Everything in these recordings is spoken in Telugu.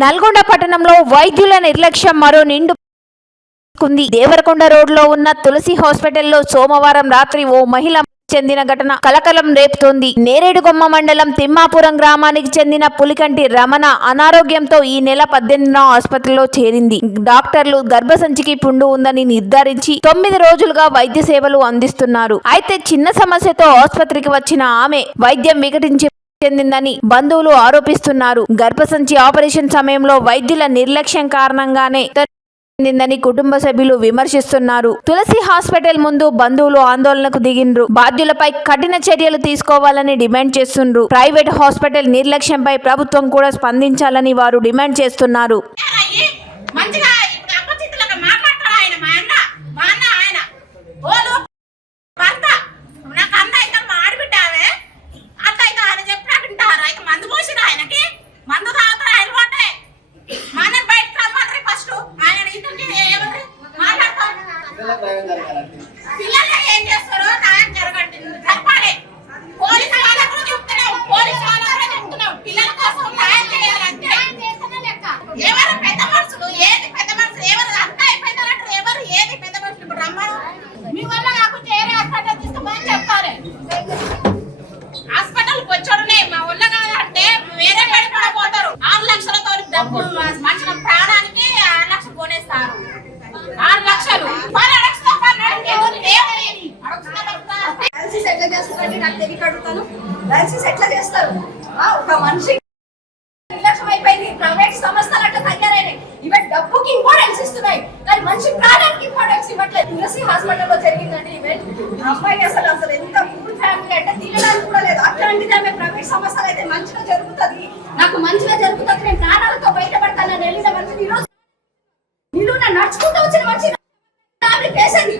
నల్గొండ పట్టణంలో వైద్యుల నిర్లక్ష్యం మరో నిండు దేవరకొండ రోడ్లో ఉన్న తులసి హాస్పిటల్లో సోమవారం రాత్రి ఓ మహిళ చెందిన ఘటన కలకలం రేపుతోంది. నేరేడుగొమ్మ మండలం తిమ్మాపురం గ్రామానికి చెందిన పులికంటి రమణ అనారోగ్యంతో ఈ నెల 18న ఆసుపత్రిలో చేరింది. డాక్టర్లు గర్భసంచికి పుండు ఉందని నిర్ధారించి 9 రోజులుగా వైద్య సేవలు అందిస్తున్నారు. అయితే చిన్న సమస్యతో ఆసుపత్రికి వచ్చిన ఆమె వైద్యం వికటించి చెందిందని బంధువులు ఆరోపిస్తున్నారు. గర్భసంచి ఆపరేషన్ సమయంలో వైద్యుల నిర్లక్ష్యం కారణంగానే చెందిందని కుటుంబ సభ్యులు విమర్శిస్తున్నారు. తులసి హాస్పిటల్ ముందు బంధువులు ఆందోళనకు దిగిండ్రు. బాధ్యులపై కఠిన చర్యలు తీసుకోవాలని డిమాండ్ చేస్తుండ్రు. ప్రైవేట్ హాస్పిటల్ నిర్లక్ష్యంపై ప్రభుత్వం కూడా స్పందించాలని వారు డిమాండ్ చేస్తున్నారు. పిల్లలు ఏం చేస్తారో న్యాయం జరగండి, చెప్పాలి. పోలీసు వాళ్ళకు చెప్తున్నాం, పోలీసు వాళ్ళకు చెప్తున్నాం, పిల్లల కోసం న్యాయం చేయాలంటే ఎవరు పెద్ద మనుషులు, ఏది పెద్ద మనుషులు, ఎవరు అంతా అయిపోయినారంటారు, ఎవరు ఏది పెద్ద మనుషులు. ఇప్పుడు రమ్మను, మీ వల్ల నాకు చేరే హాస్పిటల్ తీసుకుపోయి చెప్పాలి. హాస్పిటల్కి వచ్చాడునే మా వల్ల కాదంటే వేరే పడి కూడా పోతారు. 6 లక్షలతో డబ్బులు మనుషుల ప్రాణానికి 6 లక్షలు కొనేస్తారు. 6 లక్షలు ఎట్లా చేస్తారంటే నాకు తెలియక అడుగుతాను. డయాలసిస్ ఎట్లా చేస్తారు? ఒక మనిషి నిర్లక్ష్యం అయిపోయింది. ప్రైవేట్ సంస్థలు అట్లా తయారైనాయి. ఈవెన్ డబ్బుకి ఇంపార్టెన్స్ ఇస్తున్నాయి, కానీ మనిషి ప్రాణానికి ఇంపార్టెన్స్ ఇవ్వట్లేదు. తులసి హాస్పిటల్లో జరిగిందండి ఈవెంట్. అమ్మాయి అసలు ఎంత పూర్ ఫ్యామిలీ అంటే తినడానికి కూడా లేదు. అట్లాంటిది ఆమె ప్రైవేట్ సంస్థలు అయితే మంచిగా జరుగుతుంది, నాకు మంచిగా జరుగుతుంది, నేను ప్రాణాలతో బయటపడతానని వెళ్ళిన మంచి ఈరోజు నిలువున నడుచుకుంటూ వచ్చిన మంచి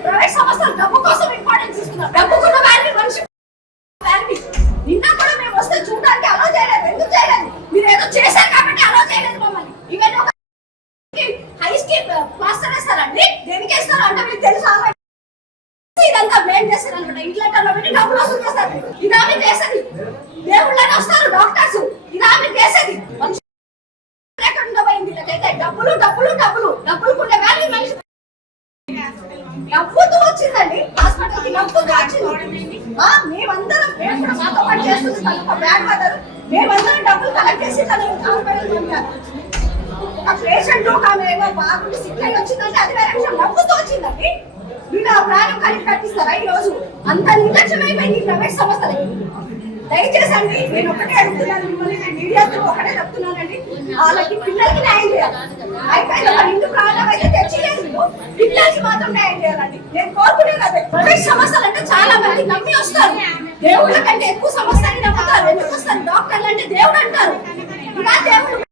ప్రైవేట్ సంస్థలు డబ్బు కోసం ఇంపార్టెన్స్ ఇస్తున్నారు. డబ్బుకున్న వారిని మనిషి వారిని నిన్న కూడా మేము వస్తే చూడడానికి అలో చేయలేదు. ఎందుకు చేయలేదు? మీరు ఏదో చేశారు కాబట్టి అలో చేయలేదు మమ్మల్ని. ఇవన్నీ ఒక హై స్కీమ్ మాస్టర్ వేస్తారండి. దేనికి వేస్తారు అంటే మీకు తెలుసు. ఇదంతా బ్లేమ్ చేస్తారు అనమాట. ఇంట్లో పెట్టి డబ్బులు వసూలు చేస్తారు. ఇది ఆమె చేసేది. దేవుళ్ళని వస్తారు డాక్టర్స్, ఇది ఆమె చేసేది. మనిషి ఎక్కడ పోయింది? వీళ్ళకైతే డబ్బులు డబ్బులు డబ్బులు డబ్బులుకునే వాల్యూ మనిషి నవ్వుతూ వచ్చిందండి. హాస్పిటల్ కి నవ్వుతూ వచ్చింది. మేమందరం మేము కూడా మాతో పాటు చేస్తుంది తన బ్యాగ్ మదర్. మేమందరం డబ్బులు కలెక్ట్ చేసి తన హాస్పిటల్ పంపారు. ఒక పేషెంట్ ఒక ఆమె ఏమో బాగుండి సిక్ అయి వచ్చిందంటే అది వేరే విషయం. నవ్వుతూ వచ్చిందండి. వీళ్ళు ఆ ప్రాణం కలిపి కట్టిస్తారా? ఈ రోజు అంత నిర్లక్ష్యం అయిపోయింది ప్రైవేట్ సంస్థలకి. దయచేసి అండి నేను ఒకటే అడుగుతున్నాను మిమ్మల్ని, నేను మీడియాతో ఒకటే చెప్తున్నానండి, వాళ్ళకి పిల్లలకి న్యాయం చేయాలి. అయిపోయింది. వాళ్ళ ఇంటి ప్రాణం అయితే తెచ్చిలేదు, పిల్లలకి మాత్రం న్యాయం చేయాలండి. నేను కోరుకునే కదా. ప్రైవేట్ సంస్థలు అంటే చాలా మంది నమ్మి వస్తారు. దేవుళ్ళ కంటే ఎక్కువ సంస్థని నమ్ముతారు. ఎందుకు వస్తారు? డాక్టర్లు అంటే దేవుడు అంటారు. ఇలా దేవుడు